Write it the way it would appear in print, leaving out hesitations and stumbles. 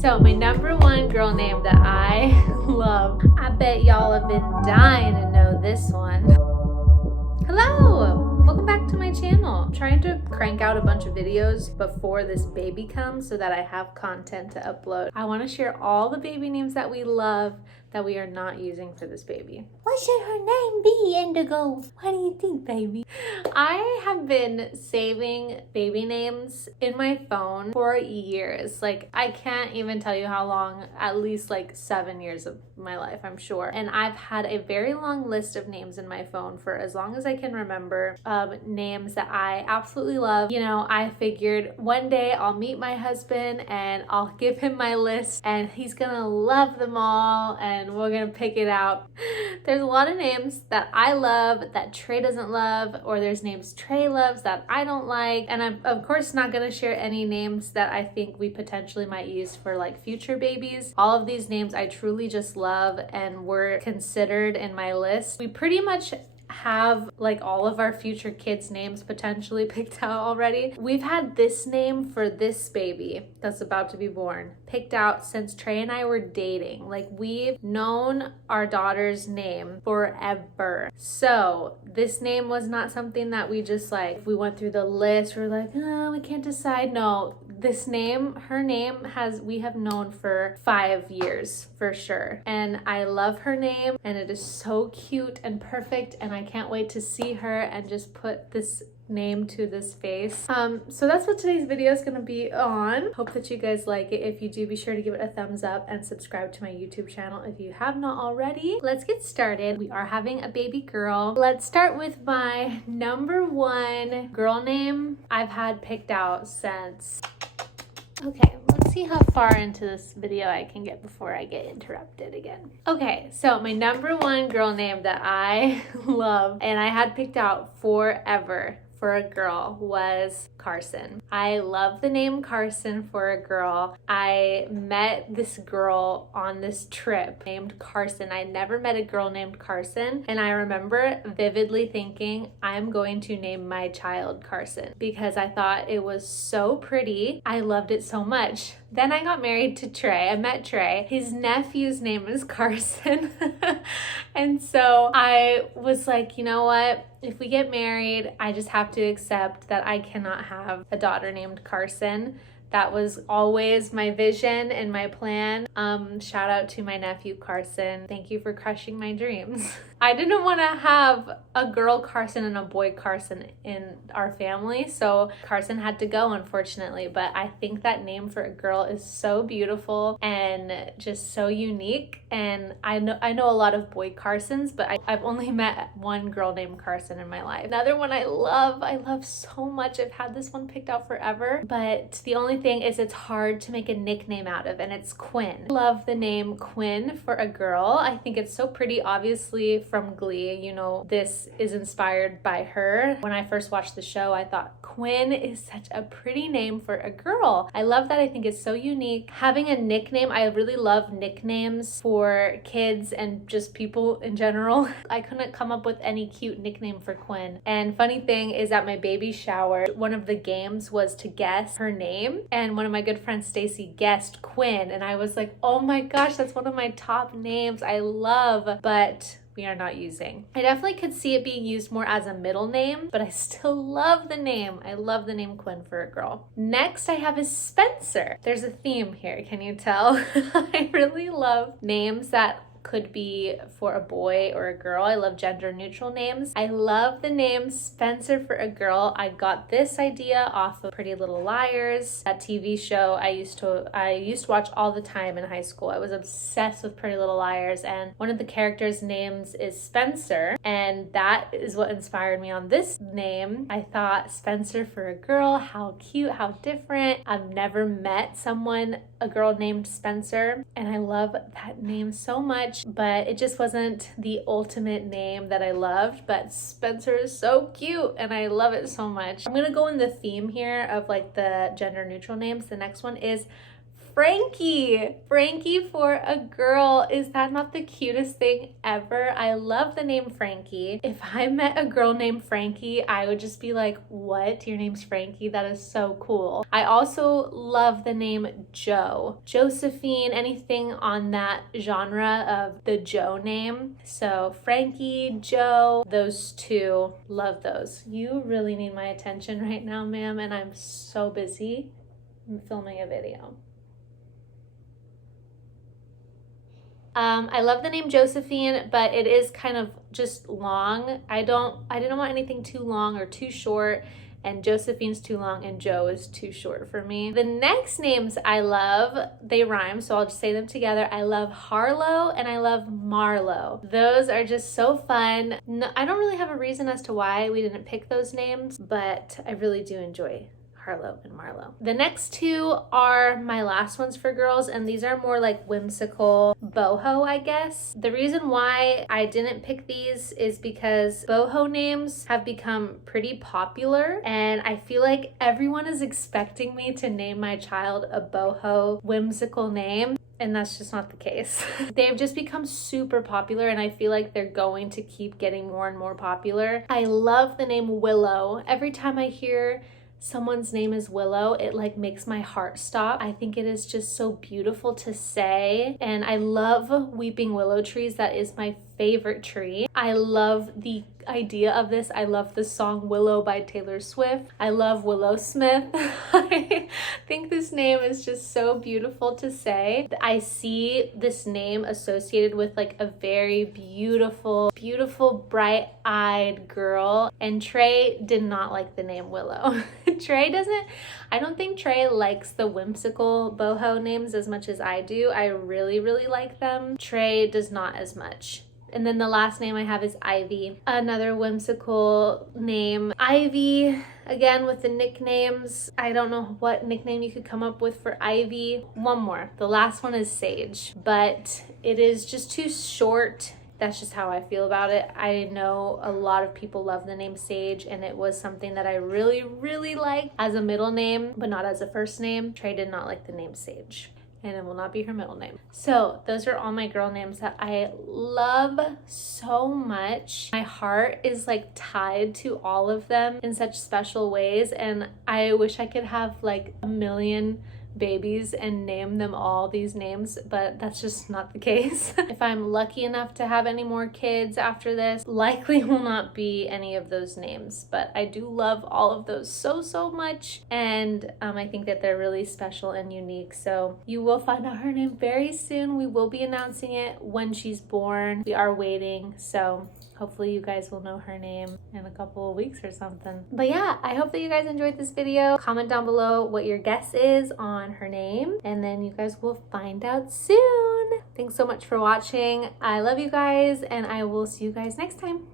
So my number one girl name that I love, I bet y'all have been dying to know this one. Hello! Welcome back to my channel. I'm trying to crank out a bunch of videos before this baby comes so that I have content to upload. I want to share all the baby names that we love that we are not using for this baby. What should her name be, Indigo? What do you think, baby? I have been saving baby names in my phone for years. Like, I can't even tell you how long, at least like 7 years of my life, I'm sure. And I've had a very long list of names in my phone for as long as I can remember, names that I absolutely love. You know, I figured one day I'll meet my husband and I'll give him my list and he's gonna love them all and we're gonna pick it out. There's a lot of names that I love that Trey doesn't love, or there's names Trey loves that I don't like. And I'm of course not gonna share any names that I think we potentially might use for like future babies. All of these names I truly just love and were considered in my list. We pretty much have like all of our future kids' names potentially picked out already. We've had this name for this baby that's about to be born picked out since Trey and I were dating. Like, we've known our daughter's name forever. So this name was not something that we just like, we went through the list, we're like, oh, we can't decide. No, this name, her name we have known for 5 years for sure. And I love her name and it is so cute and perfect, and I can't wait to see her and just put this name to this face. So that's what today's video is going to be on. Hope that you guys like it. If you do, be sure to give it a thumbs up and subscribe to my YouTube channel if you have not already. Let's get started. We are having a baby girl. Let's start with my number one girl name I've had picked out since... Okay, let's see how far into this video I can get before I get interrupted again. Okay, so my number one girl name that I love and I had picked out forever for a girl was Carson. I love the name Carson for a girl. I met this girl on this trip named Carson. I never met a girl named Carson, and I remember vividly thinking, I'm going to name my child Carson because I thought it was so pretty. I loved it so much. Then I got married to Trey. I met Trey. His nephew's name is Carson. And so I was like, you know what? If we get married, I just have to accept that I cannot have a daughter named Carson. That was always my vision and my plan. Shout out to my nephew Carson. Thank you for crushing my dreams. I didn't want to have a girl Carson and a boy Carson in our family, so Carson had to go, unfortunately. But I think that name for a girl is so beautiful and just so unique. And I know a lot of boy Carsons, but I've only met one girl named Carson in my life. Another one I love so much. I've had this one picked out forever, but the only thing is it's hard to make a nickname out of, and it's Quinn. I love the name Quinn for a girl. I think it's so pretty, obviously from Glee. You know, this is inspired by her. When I first watched the show, I thought Quinn is such a pretty name for a girl. I love that. I think it's so unique. Having a nickname, I really love nicknames for kids and just people in general. I couldn't come up with any cute nickname for Quinn. And funny thing is, at my baby shower, one of the games was to guess her name, and one of my good friends, Stacy, guessed Quinn, and I was like, oh my gosh, that's one of my top names I love, but we are not using. I definitely could see it being used more as a middle name, but I still love the name. I love the name Quinn for a girl. Next I have is Spencer. There's a theme here, can you tell? I really love names that could be for a boy or a girl. I love gender neutral names. I love the name Spencer for a girl. I got this idea off of Pretty Little Liars, that TV show I used to watch all the time in high school. I was obsessed with Pretty Little Liars, and one of the characters' names is Spencer, and that is what inspired me on this name. I thought Spencer for a girl, how cute, how different. I've never met a girl named Spencer, and I love that name so much, but it just wasn't the ultimate name that I loved. But Spencer is so cute and I love it so much. I'm gonna go in the theme here of like the gender neutral names. The next one is Frankie. Frankie for a girl. Is that not the cutest thing ever? I love the name Frankie. If I met a girl named Frankie, I would just be like, what? Your name's Frankie? That is so cool. I also love the name Joe. Josephine, anything on that genre of the Joe name. So Frankie, Joe, those two, love those. You really need my attention right now, ma'am, and I'm so busy filming a video. I love the name Josephine, but it is kind of just long. I didn't want anything too long or too short, and Josephine's too long and Joe is too short for me. The next names I love, they rhyme, so I'll just say them together. I love Harlow and I love Marlowe. Those are just so fun. No, I don't really have a reason as to why we didn't pick those names, but I really do enjoy Harlow and Marlowe. The next two are my last ones for girls, and these are more like whimsical boho, I guess. The reason why I didn't pick these is because boho names have become pretty popular, and I feel like everyone is expecting me to name my child a boho whimsical name. And that's just not the case. They've just become super popular, and I feel like they're going to keep getting more and more popular. I love the name Willow. Every time I hear someone's name is Willow, it like makes my heart stop. I think it is just so beautiful to say, and I love weeping willow trees. That is my favorite tree. I love the idea of this. I love the song Willow by Taylor Swift. I love Willow Smith. I think this name is just so beautiful to say. I see this name associated with like a very beautiful, bright-eyed girl, and Trey did not like the name Willow. I don't think Trey likes the whimsical boho names as much as I do. I really like them. Trey does not as much. And then the last name I have is Ivy, another whimsical name. Ivy, again with the nicknames, I don't know what nickname you could come up with for Ivy. One more, the last one is Sage, but it is just too short. That's just how I feel about it. I know a lot of people love the name Sage, and it was something that I really liked as a middle name, but not as a first name. Trey did not like the name Sage, and it will not be her middle name. So those are all my girl names that I love so much. My heart is like tied to all of them in such special ways, and I wish I could have like a million babies and name them all these names, but that's just not the case. If I'm lucky enough to have any more kids after this, likely will not be any of those names, but I do love all of those so much, and I think that they're really special and unique. So you will find out her name very soon. We will be announcing it when she's born. We are waiting, so hopefully you guys will know her name in a couple of weeks or something. But yeah, I hope that you guys enjoyed this video. Comment down below what your guess is on her name, and then you guys will find out soon. Thanks so much for watching. I love you guys, and I will see you guys next time.